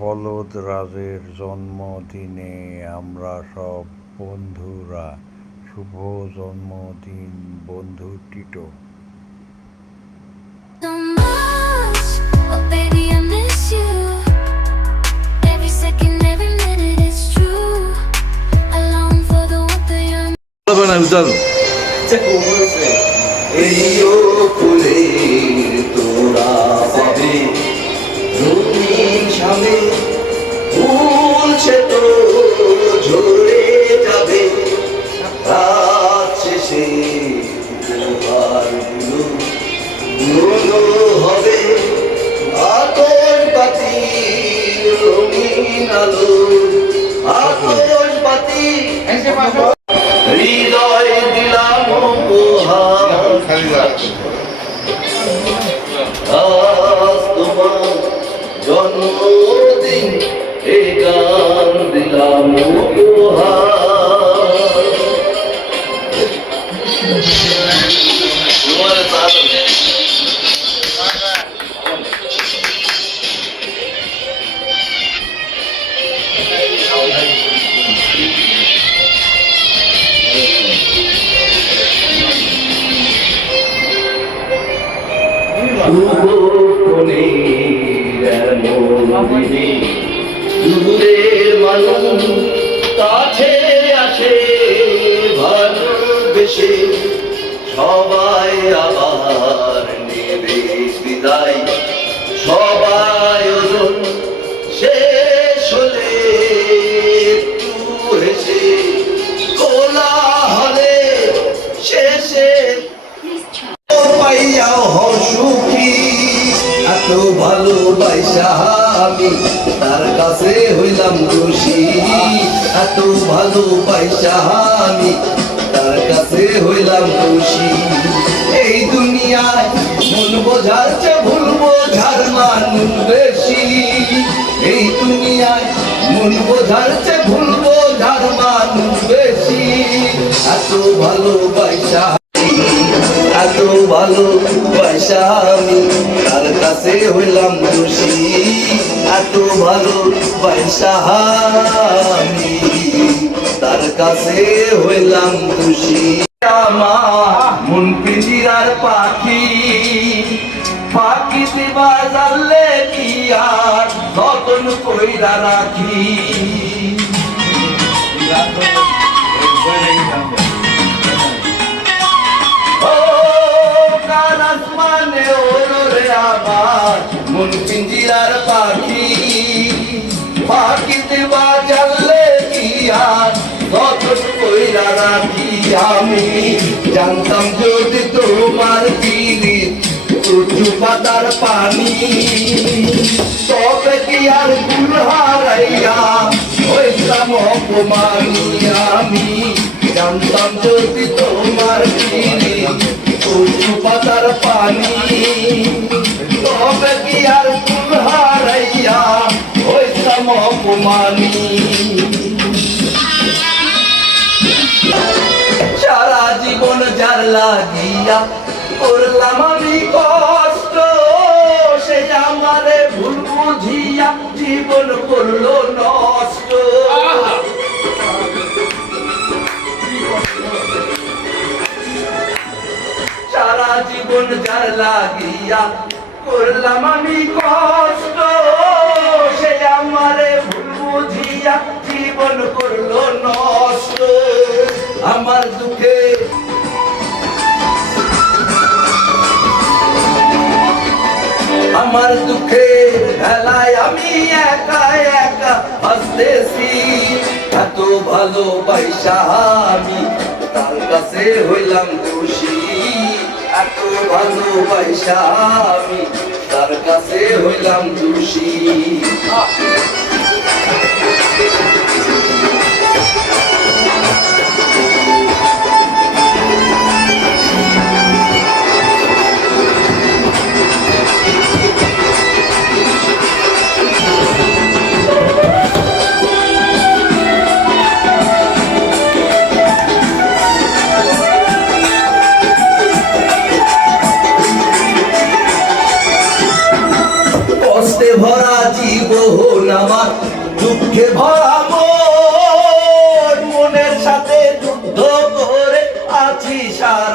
বলদ রাজের জন্মদিনে আমরা সব বন্ধুরা শুভ জন্মদিন বন্ধু Tito. So much, oh baby, I miss you. Every second, every minute, it's true. I long for the warmth of your এলিও ফুলের তোড়া পাবে রঙিন সামে ফুল সে তো ঝরে যাবে রাত শেষে উপহারগুলো পুরনো হবে আতশবাতি রঙিন আলো আতশবাতি হৃদয় দিলাম উপহার আজ তোমার জন্মদিন এ গান দিলাম উপহার। দূরের মানুষ কাছে আসে ভালোবেসে সবাই আবার নেবে বিদায় সবাই ওজন শেষ হলে একটু হেসে কোলাহলে শেষে পাইয়াও হও সুখী এত ভালোবাসা আমি তার কাছে হইলাম দোষী এত ভালোবাসা আমি তার কাছে হইলাম দোষী এই দুনিয়ায় মন বোঝার চেয়ে ভুল বোঝার মানুষ বেশি এই দুনিয়ায় মন বোঝার চেয়ে ভুল বোঝার মানুষ বেশি এত ভালোবাসা এত ভালোবাসা আমি তার কাছে হইলাম দোষী এত ভালোবাসা আমি তার কাছে হইলাম দোষী আমার মন পিঞ্জিরার পাখি পাখি দিবা জানলে কি আর যতন কইরা রাখি মন পিঞ্জিরার পাখি পাখি দেবা জানলে কি আর যতন কইরা রাখি আমি জানতাম যদি তোমার পিরিত উঁচু পাতার পানি তবে কি আর ভুল হারাইয়া হইতাম অপমানী আমি জানতাম যদি তোমার পিরিত উঁচু পাতার পানি তবে কি আর ভুল হারাইয়া হইতাম অপমানী সারা জীবন যার লাগিয়া করলাম আমি কষ্ট সে আমারে ভুল বুঝিয়া জীবন করলো নষ্ট সারা জীবন যার লাগিয়া করলাম আমি কষ্ট সে আমারে ভুল বুঝিয়া জীবন করলো নষ্ট আমার দুঃখে আমার দুঃখে ভেলায় আমি একা একা হাসতেছি এত ভালোবাসা আমি তার কাছে হইলাম দোষী এত ভালোবাসা আমি তার কাছে হইলাম দোষী ভরা জীবন এখন আমার দুঃখে ভরা মনের সাথে যুদ্ধ করে আছি সারা